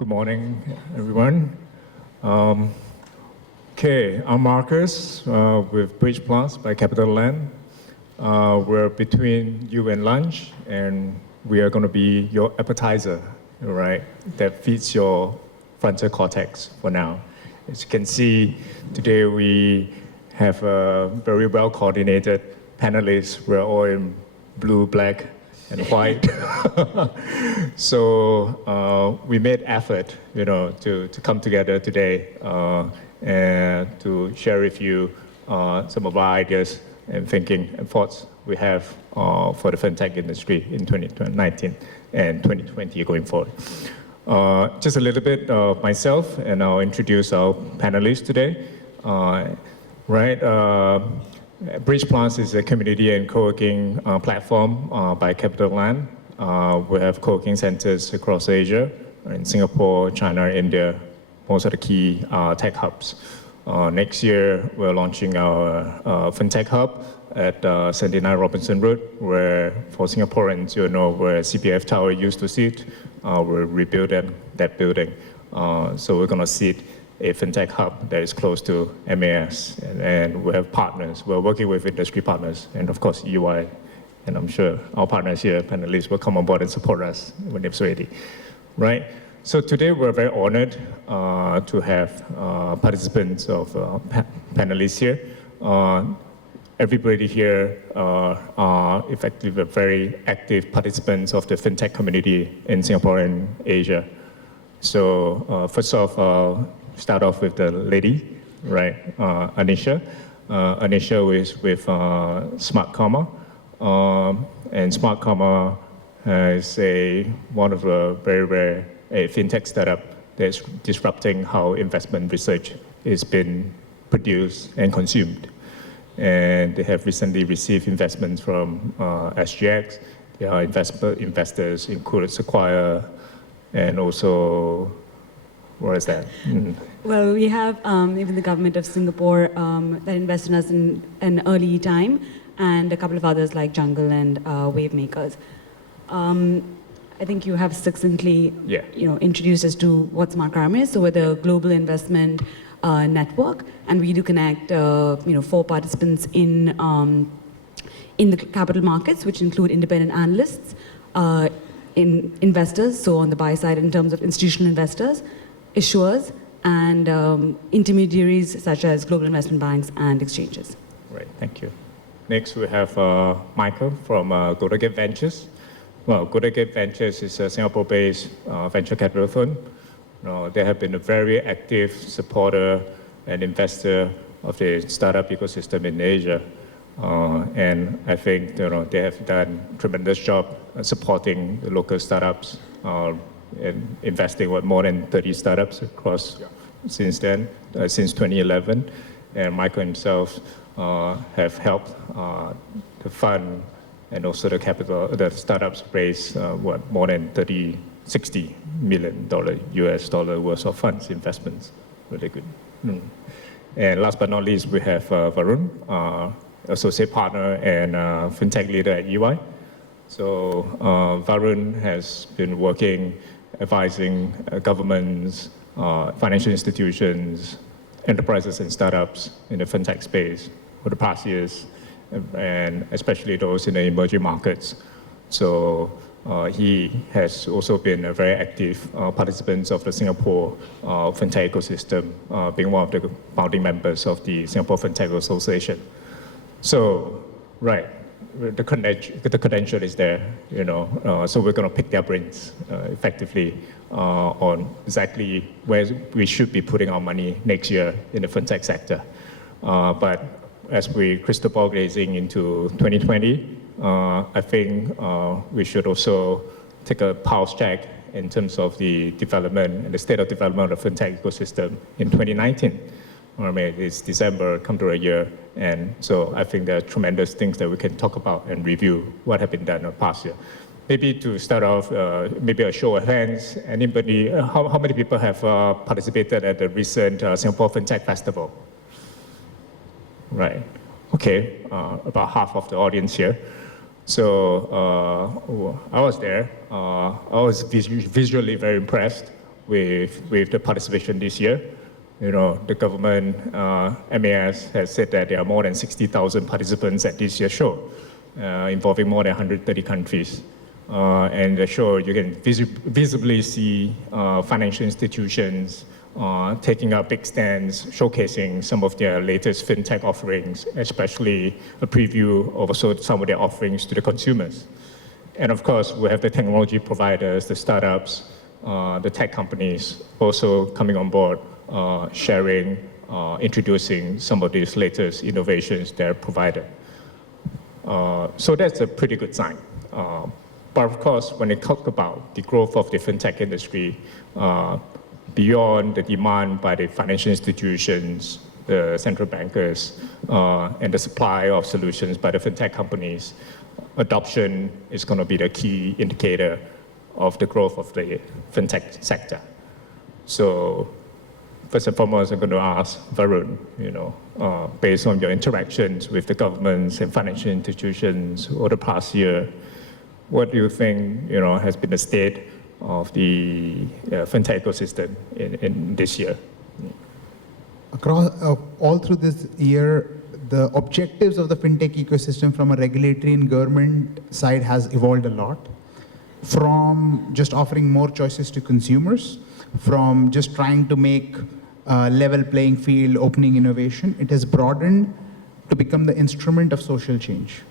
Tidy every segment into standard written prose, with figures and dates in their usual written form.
Good morning, everyone. Okay, I'm Marcus with Bridge Plus by Capital Land. We're between you and lunch, and we are going to be your appetizer, right? That feeds your frontal cortex for now. As you can see, today we have a very well-coordinated panelists. We're all in blue, black, and white. So we made effort, to come together today and to share with you some of our ideas and thinking and thoughts we have for the fintech industry in 2019 and 2020 going forward. Just a little bit of myself, and I'll introduce our panelists today. Bridge Plus is a community and co-working platform by Capital Land. We have co-working centers across Asia, in Singapore, China, India, most of the key tech hubs. Next year, we're launching our Fintech hub at 79 Robinson Road, where for Singaporeans, where CPF Tower used to sit. We're rebuilding that building. So we're going to sit a fintech hub that is close to MAS, and we have partners. We're working with industry partners, and of course EY, and I'm sure our partners here, panelists, will come on board and support us when it's ready, right? So today we're very honored to have participants of panelists here. Everybody here are effectively very active participants of the fintech community in Singapore and Asia. So first off, start off with the lady, right? Anisha. Anisha is with Smart Comma, and Smart Comma is one of the very rare fintech startup that's disrupting how investment research is being produced and consumed. And they have recently received investments from SGX. There are investors including Sequoia, and also, what is that? Well, we have even the government of Singapore that invested in us in an early time, and a couple of others like Jungle and Wavemakers. I think you have succinctly introduced us to what Smart Comma is. So we're the global investment network, and we do connect 4 participants in the capital markets, which include independent analysts, investors, so on the buy side in terms of institutional investors, issuers, and intermediaries such as global investment banks and exchanges. Right, thank you. Next we have Michael from Go-to-Gate Ventures. Well, Go-to-Gate Ventures is a Singapore-based venture capital fund. They have been a very active supporter and investor of the startup ecosystem in Asia. And I think they have done a tremendous job supporting the local startups and investing with more than 30 startups across since then, since 2011. And Michael himself have helped the fund and also the startups raise more than $60 million US dollar worth of funds investments. Really good. And last but not least, we have Varun, associate partner and fintech leader at EY. So Varun has been working, advising governments, financial institutions, enterprises and startups in the fintech space for the past years, and especially those in the emerging markets. So he has also been a very active participant of the Singapore fintech ecosystem, being one of the founding members of the Singapore Fintech Association. So, right, the credential is there, so we're going to pick their brains effectively on exactly where we should be putting our money next year in the fintech sector. But as we crystal ball gazing into 2020, I think we should also take a pulse check in terms of the development and the state of development of the fintech ecosystem in 2019. I mean, it's December, come to a year, and so I think there are tremendous things that we can talk about and review what have been done in the past year. Maybe to start off, maybe a show of hands. Anybody, how many people have participated at the recent Singapore Fintech Festival? Right, okay, about half of the audience here. So I was there. I was visually very impressed with the participation this year. You know, the government, MAS, has said that there are more than 60,000 participants at this year's show, involving more than 130 countries. And the show, you can visibly see financial institutions taking up big stands, showcasing some of their latest fintech offerings, especially a preview of also some of their offerings to the consumers. And of course, we have the technology providers, the startups, the tech companies also coming on board, sharing, introducing some of these latest innovations they're provided. So that's a pretty good sign. But of course, when it talks about the growth of the fintech industry, beyond the demand by the financial institutions, the central bankers, and the supply of solutions by the fintech companies, adoption is going to be the key indicator of the growth of the fintech sector. So first and foremost, I'm going to ask Varun, based on your interactions with the governments and financial institutions over the past year, what do you think has been the state of the fintech ecosystem in this year? Across all through this year, the objectives of the fintech ecosystem from a regulatory and government side has evolved a lot. From just offering more choices to consumers, from just trying to make level playing field, opening innovation, it has broadened to become the instrument of social change,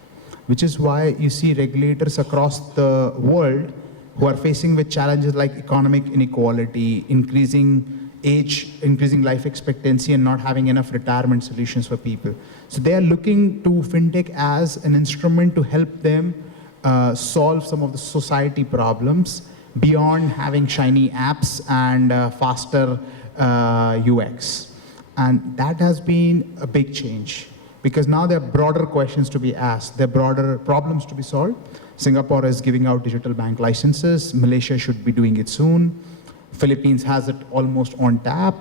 which is why you see regulators across the world who are facing with challenges like economic inequality, increasing age, increasing life expectancy, and not having enough retirement solutions for people. So they are looking to fintech as an instrument to help them solve some of the society problems beyond having shiny apps and faster UX. And that has been a big change, because now there are broader questions to be asked, there are broader problems to be solved. Singapore is giving out digital bank licenses. Malaysia should be doing it soon. Philippines has it almost on tap.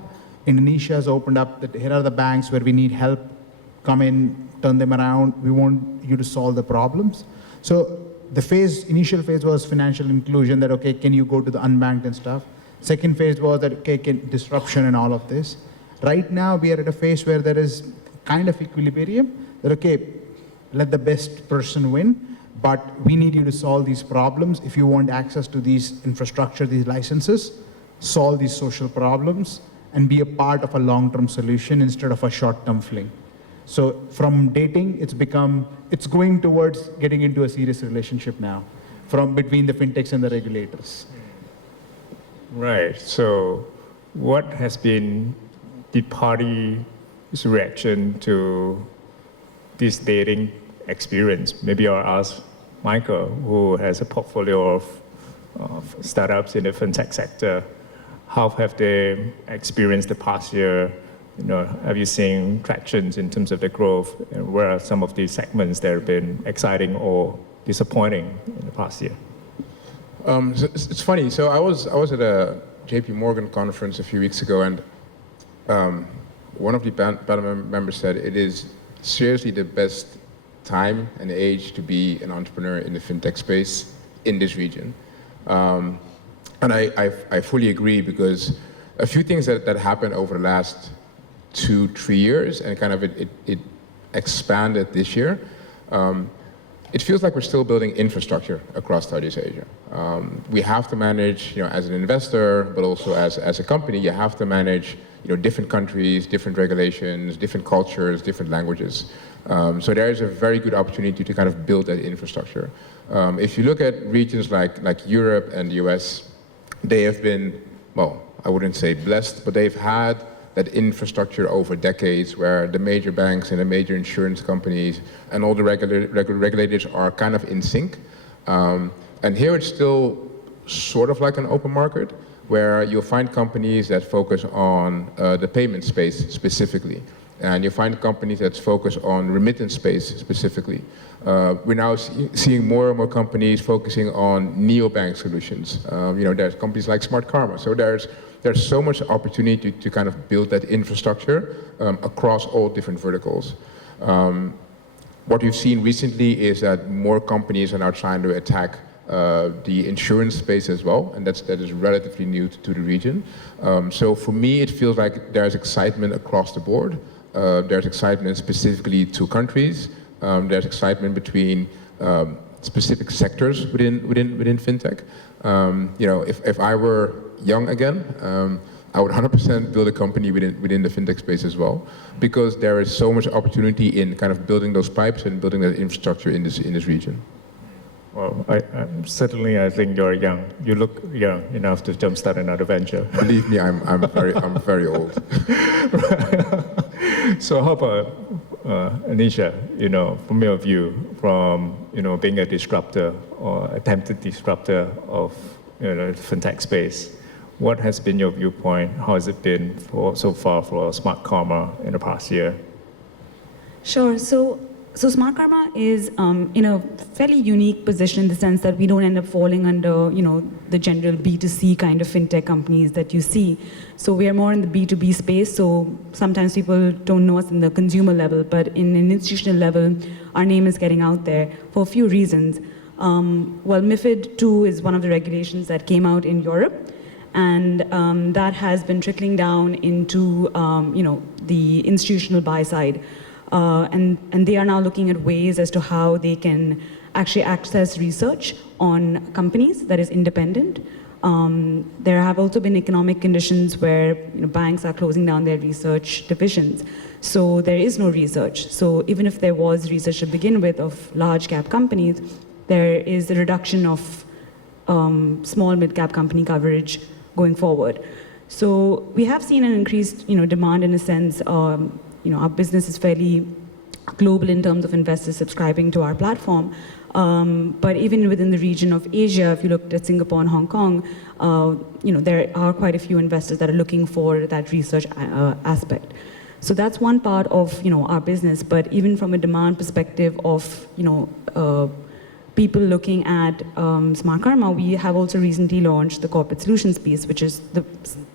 Indonesia has opened up that here are the banks where we need help. Come in, turn them around. We want you to solve the problems. So the initial phase was financial inclusion, that okay, can you go to the unbanked and stuff. Second phase was that okay, disruption and all of this. Right now we are at a phase where there is kind of equilibrium, that okay, let the best person win, but we need you to solve these problems. If you want access to these infrastructure, these licenses, solve these social problems, and be a part of a long-term solution instead of a short-term fling. So from dating, it's going towards getting into a serious relationship now, from between the fintechs and the regulators. Right, so what has been the party's reaction to this dating experience? Maybe I'll ask Michael, who has a portfolio of startups in the fintech sector. How have they experienced the past year? Have you seen tractions in terms of the growth? And where are some of these segments that have been exciting or disappointing in the past year? So it's funny. So I was at a JP Morgan conference a few weeks ago, and one of the panel members said it is seriously the best time and age to be an entrepreneur in the fintech space in this region. And I fully agree, because a few things that happened over the last 2-3 years, and kind of it expanded this year. It feels like we're still building infrastructure across Southeast Asia. We have to manage, as an investor, but also as a company, you have to manage, different countries, different regulations, different cultures, different languages. So there is a very good opportunity to kind of build that infrastructure. If you look at regions like Europe and the US, they have been, well, I wouldn't say blessed, but they've had that infrastructure over decades, where the major banks and the major insurance companies and all the regulators are kind of in sync. And here it's still sort of like an open market, where you'll find companies that focus on the payment space specifically. And you find companies that focus on remittance space specifically. We're now seeing more and more companies focusing on neobank solutions. There's companies like Smart Karma. So there's so much opportunity to kind of build that infrastructure across all different verticals. What we've seen recently is that more companies are now trying to attack the insurance space as well, and that is relatively new to the region. So for me, it feels like there's excitement across the board. There's excitement specifically to countries. There's excitement between specific sectors within fintech. If I were young again, I would 100% build a company within the fintech space as well, because there is so much opportunity in kind of building those pipes and building that infrastructure in this region. Well, I think you're young. You look young enough to jumpstart another venture. Believe me, I'm very old. So how about Anisha? From your view, from being a disruptor or attempted disruptor of the fintech space, what has been your viewpoint? How has it been so far for Smart Karma in the past year? Sure. So Smart Karma is in a fairly unique position in the sense that we don't end up falling under, the general B2C kind of fintech companies that you see. So we are more in the B2B space. So sometimes people don't know us in the consumer level, but in an institutional level, our name is getting out there for a few reasons. Well, MiFID II is one of the regulations that came out in Europe. And that has been trickling down into, the institutional buy side. And they are now looking at ways as to how they can actually access research on companies that is independent. There have also been economic conditions where banks are closing down their research divisions. So there is no research. So even if there was research to begin with of large cap companies, there is a reduction of small mid-cap company coverage going forward. So we have seen an increased demand in a sense. Our business is fairly global in terms of investors subscribing to our platform. But even within the region of Asia, if you looked at Singapore and Hong Kong, there are quite a few investors that are looking for that research aspect. So that's one part of our business. But even from a demand perspective of people looking at Smart Karma, we have also recently launched the corporate solutions piece, which is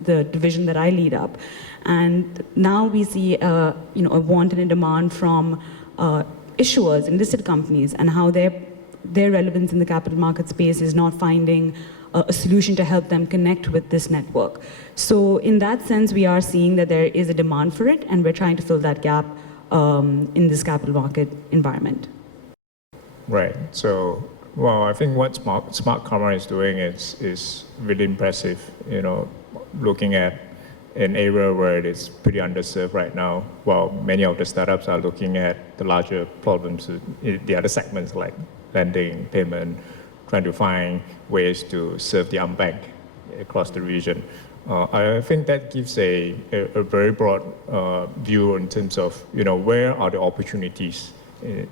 the division that I lead up. And now we see a want and a demand from issuers and listed companies, and how their relevance in the capital market space is not finding a solution to help them connect with this network. So in that sense, we are seeing that there is a demand for it, and we're trying to fill that gap in this capital market environment. Right. So, well, I think what Smart Karma is doing is really impressive. Looking at an area where it is pretty underserved right now, while many of the startups are looking at the larger problems, the other segments like lending, payment, trying to find ways to serve the unbanked across the region. I think that gives a very broad view in terms of where are the opportunities.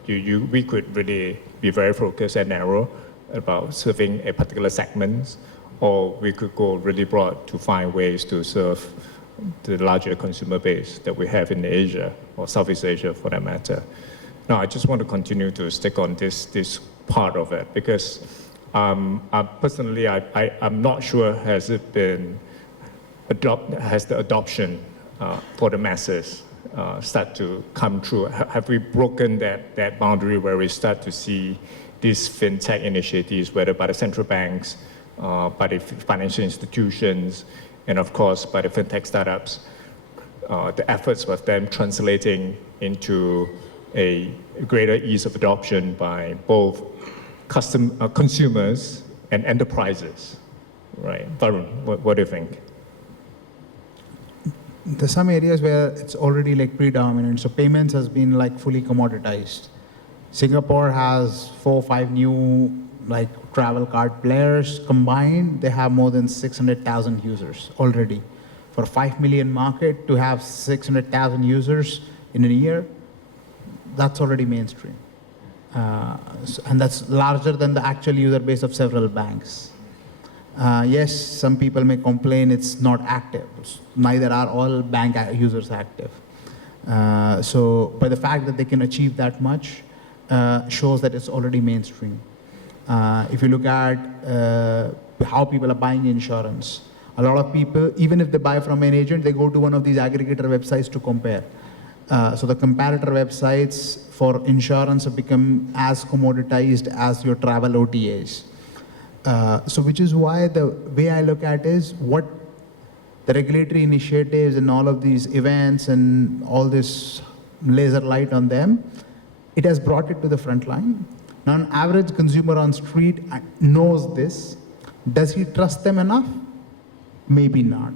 We could really be very focused and narrow about serving a particular segment, or we could go really broad to find ways to serve the larger consumer base that we have in Asia or Southeast Asia for that matter. Now, I just want to continue to stick on this part of it because personally, I'm not sure has the adoption for the masses start to come true? Have we broken that boundary where we start to see these fintech initiatives, whether by the central banks, by the financial institutions, and of course by the fintech startups, the efforts of them translating into a greater ease of adoption by both consumers and enterprises, right? Varun, what do you think? There's some areas where it's already predominant. So payments has been fully commoditized. Singapore has 4 or 5 new travel card players combined. They have more than 600,000 users already. For a 5 million market to have 600,000 users in a year, that's already mainstream. And that's larger than the actual user base of several banks. Yes, some people may complain it's not active. Neither are all bank users active. But the fact that they can achieve that much shows that it's already mainstream. If you look at how people are buying insurance, a lot of people, even if they buy from an agent, they go to one of these aggregator websites to compare. So the comparator websites for insurance have become as commoditized as your travel OTAs. So which is why the way I look at is what the regulatory initiatives and all of these events and all this laser light on them, it has brought it to the front line. Now an average consumer on street knows this. Does he trust them enough? Maybe not.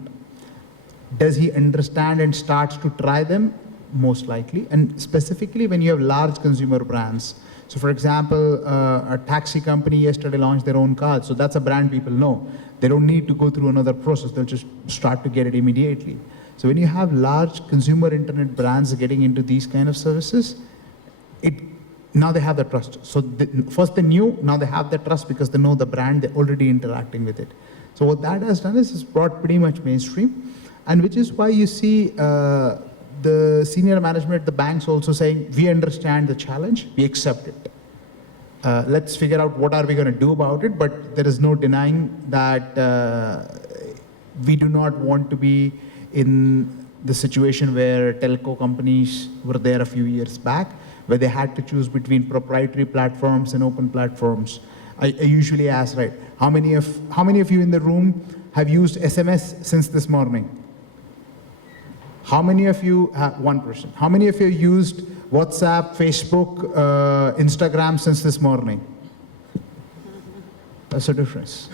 Does he understand and starts to try them? Most likely. And specifically when you have large consumer brands. So for example, a taxi company yesterday launched their own card. So that's a brand people know. They don't need to go through another process. They'll just start to get it immediately. So when you have large consumer internet brands getting into these kind of services, now they have the trust. So first they knew, now they have the trust because they know the brand, they're already interacting with it. So what that has done is it's brought pretty much mainstream. And which is why you see the senior management at the banks also saying, we understand the challenge, we accept it. Let's figure out what are we going to do about it, but there is no denying that we do not want to be in the situation where telco companies were there a few years back, where they had to choose between proprietary platforms and open platforms. I usually ask, right, how many of you in the room have used SMS since this morning? How many of you, one person, how many of you used WhatsApp, Facebook, Instagram since this morning? That's the difference.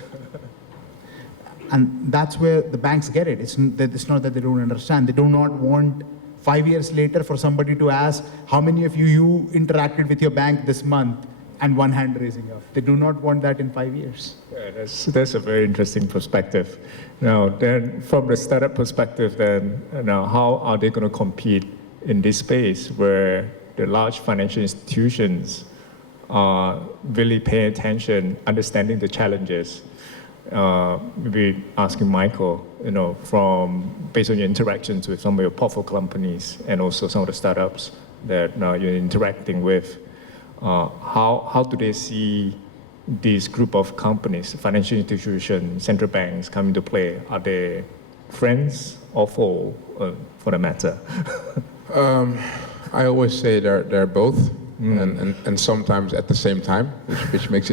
And that's where the banks get it. It's not that they don't understand. They do not want 5 years later for somebody to ask, how many of you interacted with your bank this month? And one hand raising up. They do not want that in 5 years. Yeah, that's a very interesting perspective. Now, then from the startup perspective, then now how are they going to compete in this space where the large financial institutions are really paying attention, understanding the challenges? Maybe asking Michael, based on your interactions with some of your portfolio companies and also some of the startups that you're interacting with. How do they see this group of companies, financial institutions, central banks come into play? Are they friends or foe, for the matter? I always say they're both, and sometimes at the same time, which makes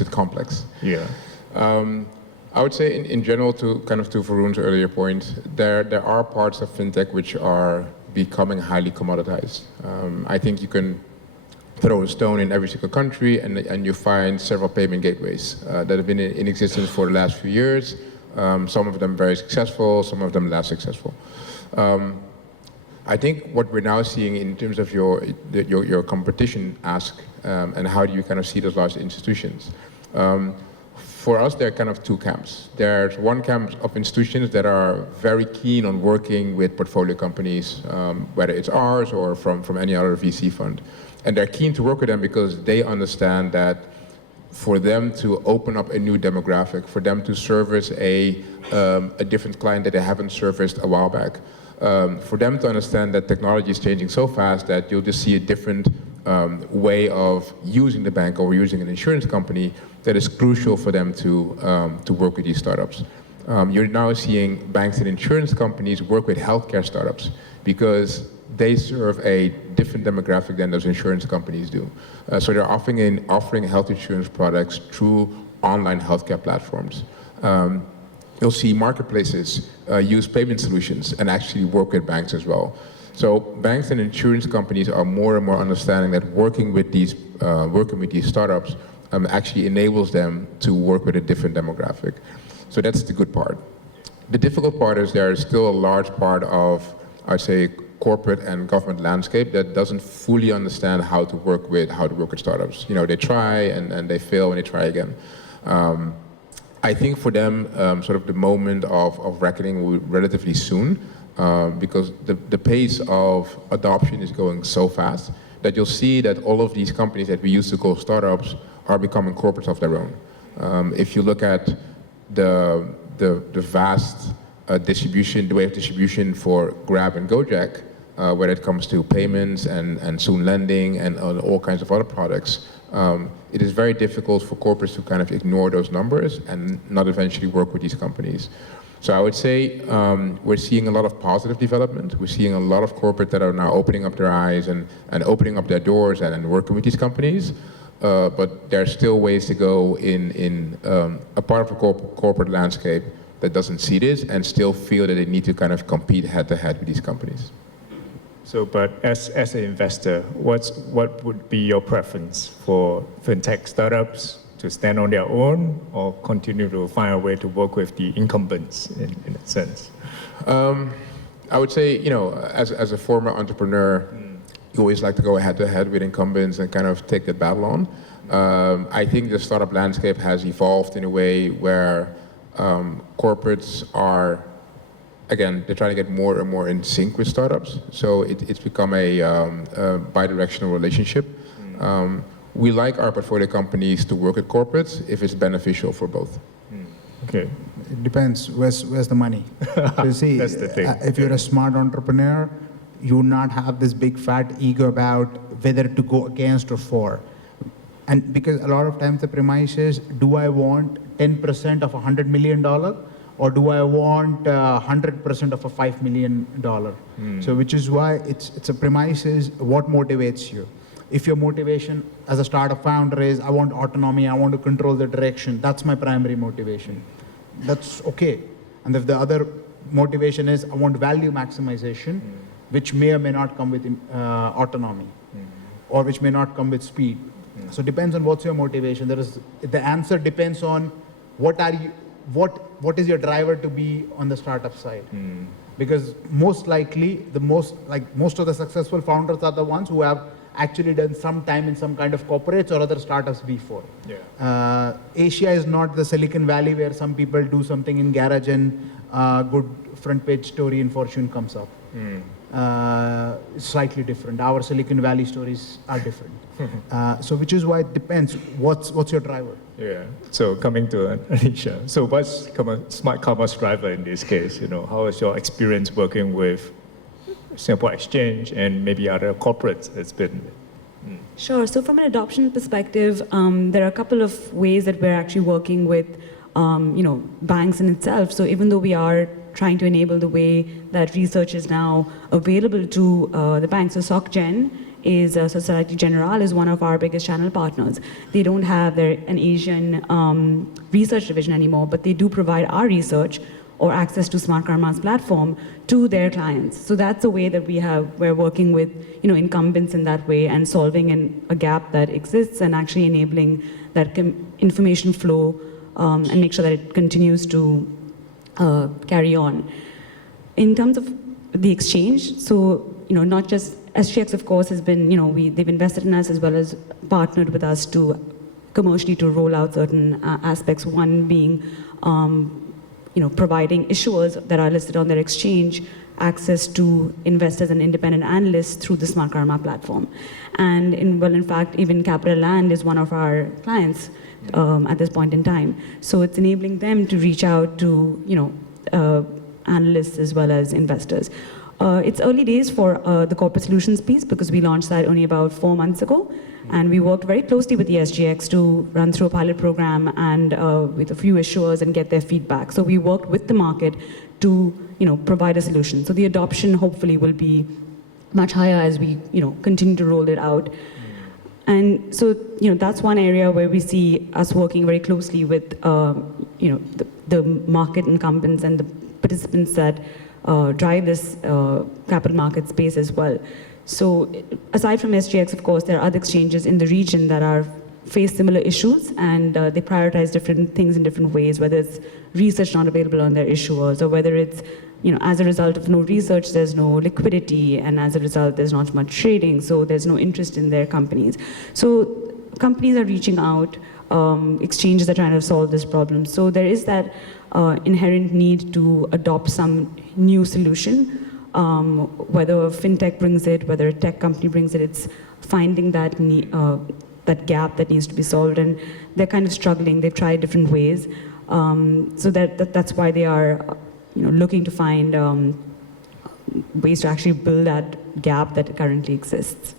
it complex. Yeah. I would say in general, to Varun's earlier point, there are parts of fintech which are becoming highly commoditized. I think you can throw a stone in every single country and you find several payment gateways that have been in existence for the last few years. Some of them very successful, some of them less successful. I think what we're now seeing in terms of your competition ask and how do you see those large institutions. For us, there are two camps. There's one camp of institutions that are very keen on working with portfolio companies, whether it's ours or from any other VC fund. And they're keen to work with them because they understand that for them to open up a new demographic, for them to service a different client that they haven't serviced a while back, for them to understand that technology is changing so fast that you'll just see a different way of using the bank or using an insurance company that is crucial for them to work with these startups. You're now seeing banks and insurance companies work with healthcare startups because they serve a different demographic than those insurance companies do. So they're offering health insurance products through online healthcare platforms. You'll see marketplaces use payment solutions and actually work with banks as well. So banks and insurance companies are more and more understanding that working with these startups actually enables them to work with a different demographic. So that's the good part. The difficult part is there is still a large part of, I'd say, corporate and government landscape that doesn't fully understand how to work with startups. They try and they fail and they try again. I think for them, the moment of reckoning will be relatively soon, because the pace of adoption is going so fast that you'll see that all of these companies that we used to call startups are becoming corporates of their own. If you look at the vast distribution, the way of distribution for Grab and Gojek, when it comes to payments and soon lending and all kinds of other products, it is very difficult for corporates to ignore those numbers and not eventually work with these companies. So I would say we're seeing a lot of positive development. We're seeing a lot of corporate that are now opening up their eyes and opening up their doors and working with these companies. but there are still ways to go in a part of the corporate landscape that doesn't see this and still feel that they need to kind of compete head-to-head with these companies. So, but as an investor, what would be your preference for fintech startups to stand on their own or continue to find a way to work with the incumbents in a sense? I would say, as a former entrepreneur, you always like to go head-to-head with incumbents and kind of take the battle on. I think the startup landscape has evolved in a way where corporates are, again, they're trying to get more and more in sync with startups. So it's become a bi-directional relationship. We like our portfolio companies to work with corporates if it's beneficial for both. Okay. It depends. Where's the money? So you see, That's the thing. If you're a smart entrepreneur, you would not have this big fat ego about whether to go against or for. And because a lot of times the premise is, do I want 10% of $100 million or do I want 100% of a $5 million? So which is why it's a premise is what motivates you. If your motivation as a startup founder is, I want autonomy, I want to control the direction, that's my primary motivation. That's okay. And if the other motivation is, I want value maximization, which may or may not come with autonomy, or which may not come with speed. So it depends on what's your motivation. The answer depends on what is your driver to be on the startup side. Because most likely, most of the successful founders are the ones who have actually done some time in some kind of corporates or other startups before. Yeah. Asia is not the Silicon Valley where some people do something in garage and good front page story in Fortune comes up. Slightly different. Our Silicon Valley stories are different. So which is why it depends. What's your driver? Yeah. So coming to Anisha, so what's smart commerce driver in this case? How is your experience working with Singapore Exchange and maybe other corporates? It's been. Sure. So from an adoption perspective, there are a couple of ways that we're actually working with, banks in itself. So even though we are trying to enable the way that research is now available to the banks, so SocGen is Société Générale is one of our biggest channel partners. They don't have an Asian research division anymore, but they do provide our research or access to Smart Karma's platform to their clients. So that's a way that we're working with incumbents in that way and solving a gap that exists and actually enabling that information flow and make sure that it continues to carry on. In terms of the exchange, so not just SGX, of course, has been they've invested in us as well as partnered with us to commercially to roll out certain aspects. One being providing issuers that are listed on their exchange access to investors and independent analysts through the Smart Karma platform. And in fact, even Capital Land is one of our clients at this point in time. So it's enabling them to reach out to analysts as well as investors. It's early days for the corporate solutions piece because we launched that only about 4 months ago. And we worked very closely with the SGX to run through a pilot program and with a few issuers and get their feedback. So we worked with the market to provide a solution. So the adoption hopefully will be much higher as we continue to roll it out. And so that's one area where we see us working very closely with the market incumbents and the participants that drive this capital market space as well. So aside from SGX, of course, there are other exchanges in the region that face similar issues, and they prioritize different things in different ways, whether it's research not available on their issuers, or whether it's, as a result of no research, there's no liquidity, and as a result, there's not much trading, so there's no interest in their companies. So companies are reaching out, exchanges are trying to solve this problem. So there is that inherent need to adopt some new solution. Whether a fintech brings it, whether a tech company brings it, it's finding that that gap that needs to be solved, and they're kind of struggling. They've tried different ways, so that's why they are, looking to find ways to actually build that gap that currently exists.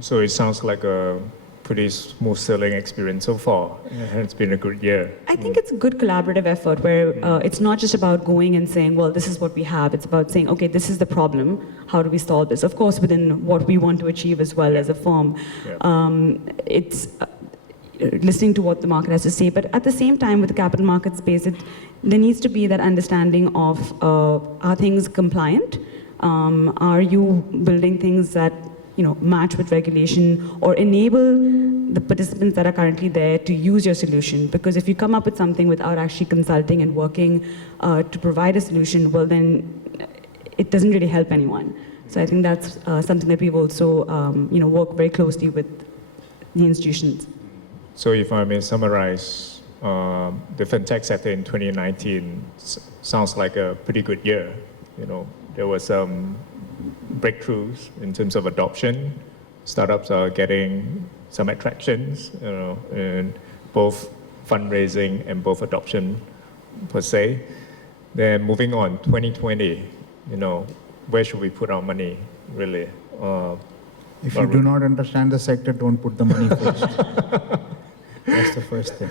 So it sounds like a pretty smooth sailing experience so far. It's been a good year. I think it's a good collaborative effort where it's not just about going and saying, well, this is what we have. It's about saying, okay, this is the problem. How do we solve this? Of course, within what we want to achieve as well as a firm. Yeah. It's listening to what the market has to say. But at the same time, with the capital market space, there needs to be that understanding of are things compliant? Are you building things that match with regulation or enable the participants that are currently there to use your solution? Because if you come up with something without actually consulting and working to provide a solution, well then it doesn't really help anyone. So I think that's something that we've also worked very closely with the institutions. So if I may summarize, the fintech sector in 2019 sounds like a pretty good year. There were some breakthroughs in terms of adoption. Startups are getting some attractions, in both fundraising and both adoption per se. Then moving on, 2020, where should we put our money, really? If you do not understand the sector, don't put the money first. That's the first thing.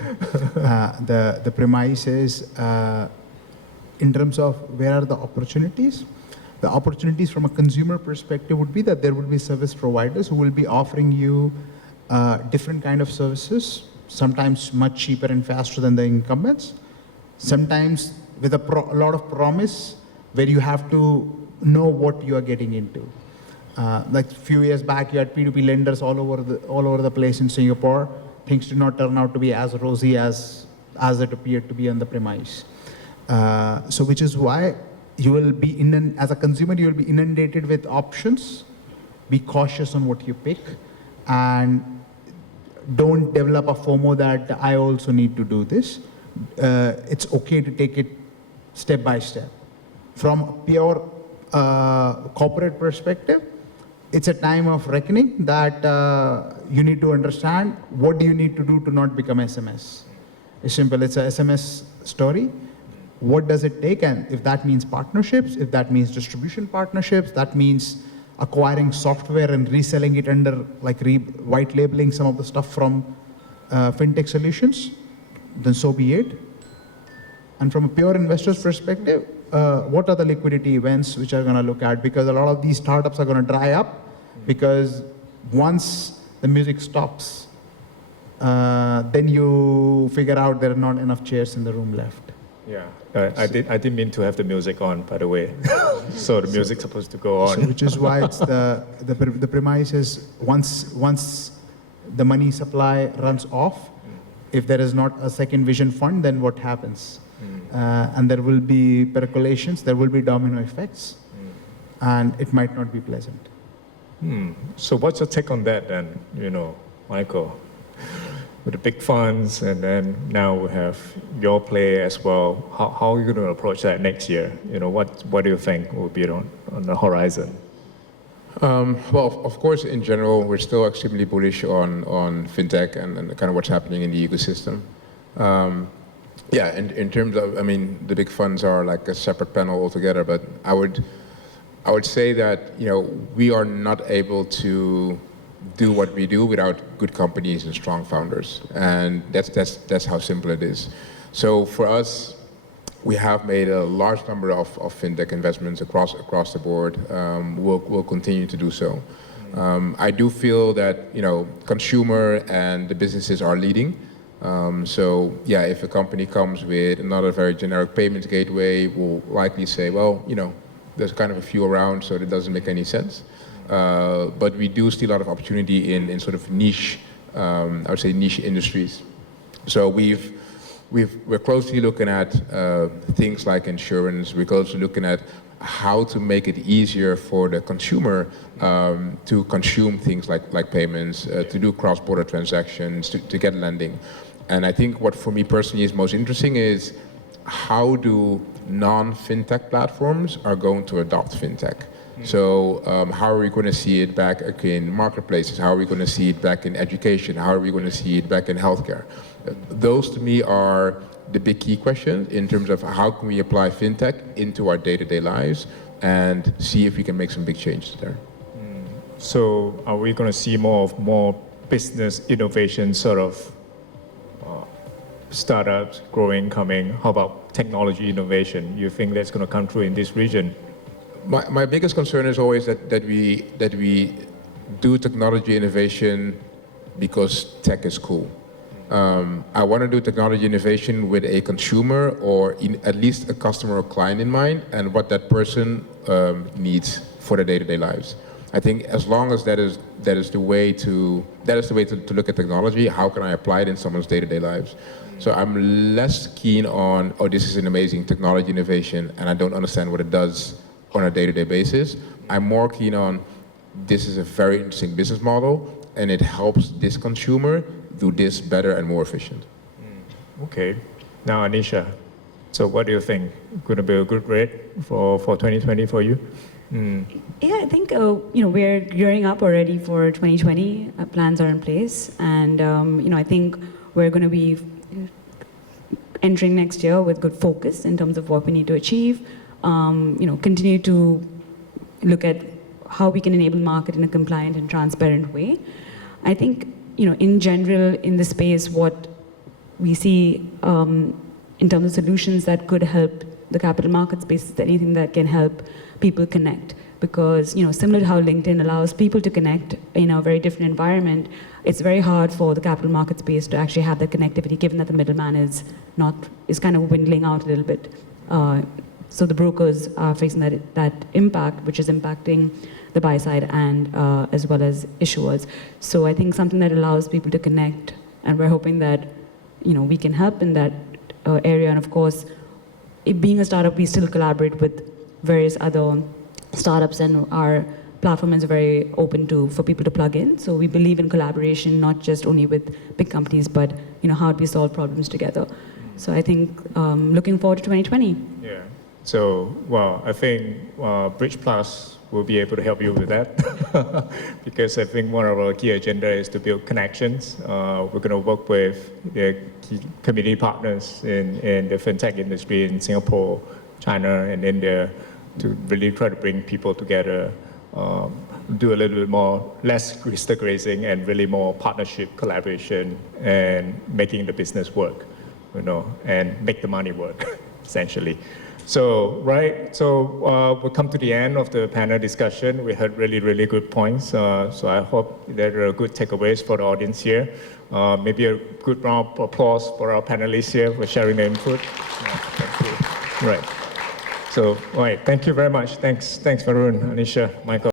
The premise is, in terms of where are the opportunities? The opportunities from a consumer perspective would be that there will be service providers who will be offering you different kind of services, sometimes much cheaper and faster than the incumbents, sometimes with a lot of promise where you have to know what you are getting into. Like a few years back, you had P2P lenders all over the place in Singapore. Things did not turn out to be as rosy as it appeared to be on the premise. So which is why you will be, as a consumer, you will be inundated with options. Be cautious on what you pick, and don't develop a FOMO that I also need to do this. It's okay to take it step by step. From a pure corporate perspective, it's a time of reckoning that you need to understand what do you need to do to not become SMS. It's simple, it's a SMS story. What does it take? And if that means partnerships, if that means distribution partnerships, that means acquiring software and reselling it under, like white labeling some of the stuff from fintech solutions, then so be it. And from a pure investor's perspective, what are the liquidity events which are going to look at? Because a lot of these startups are going to dry up, because once the music stops, then you figure out there are not enough chairs in the room left. Yeah, I didn't mean to have the music on, by the way. So the music's supposed to go on. So which is why it's the premise is once the money supply runs off, if there is not a second vision fund, then what happens? And there will be percolations, there will be domino effects, and it might not be pleasant. So what's your take on that then, Michael? With the big funds, and then now we have your play as well. How are you going to approach that next year? What do you think will be on the horizon? Well, of course, in general, we're still extremely bullish on fintech and kind of what's happening in the ecosystem. Yeah, in terms of, the big funds are like a separate panel altogether, but I would say that we are not able to do what we do without good companies and strong founders, and that's how simple it is. So for us, we have made a large number of fintech investments across the board. We'll continue to do so. I do feel that consumer and the businesses are leading. So yeah, if a company comes with another very generic payments gateway, we'll likely say, well, there's kind of a few around, so it doesn't make any sense. But we do see a lot of opportunity in sort of niche, I would say niche industries. So we're closely looking at things like insurance. We're closely looking at how to make it easier for the consumer to consume things like payments, to do cross-border transactions, to get lending. And I think what for me personally is most interesting is how do non-fintech platforms are going to adopt fintech. So how are we going to see it back in marketplaces? How are we going to see it back in education? How are we going to see it back in healthcare? Those to me are the big key questions in terms of how can we apply fintech into our day-to-day lives and see if we can make some big changes there. So are we going to see more business innovation sort of startups growing, coming? How about technology innovation? You think that's going to come through in this region? My biggest concern is always that we do technology innovation because tech is cool. I want to do technology innovation with a consumer or at least a customer or client in mind, and what that person needs for their day-to-day lives. I think as long as that is the way to look at technology, how can I apply it in someone's day-to-day lives? So I'm less keen on, oh, this is an amazing technology innovation and I don't understand what it does on a day-to-day basis. I'm more keen on, this is a very interesting business model and it helps this consumer do this better and more efficient. Okay. Now, Anisha, so what do you think? Going to be a good rate for 2020 for you? Yeah, I think we're gearing up already for 2020. Plans are in place, and I think we're going to be entering next year with good focus in terms of what we need to achieve. Continue to look at how we can enable market in a compliant and transparent way. I think in general in the space, what we see in terms of solutions that could help the capital market space is anything that can help people connect. Because similar to how LinkedIn allows people to connect in a very different environment, it's very hard for the capital market space to actually have that connectivity, given that the middleman is kind of dwindling out a little bit. So the brokers are facing that impact, which is impacting the buy side and as well as issuers. So I think something that allows people to connect, and we're hoping that we can help in that area. And of course, being a startup, we still collaborate with various other startups, and our platform is very open for people to plug in. So we believe in collaboration, not just only with big companies, but how do we solve problems together. So I think looking forward to 2020. Yeah. So, well, I think Bridge Plus will be able to help you with that because I think one of our key agenda is to build connections. We're going to work with the key community partners in the fintech industry in Singapore, China, and India to really try to bring people together, do a little bit more, less crystal grazing and really more partnership, collaboration, and making the business work, and make the money work, essentially. So, we'll come to the end of the panel discussion. We had really, really good points. So I hope there are good takeaways for the audience here. Maybe a good round of applause for our panelists here for sharing their input. Yeah, thank you. Right. So, all right, thank you very much. Thanks Varun, Anisha, Michael.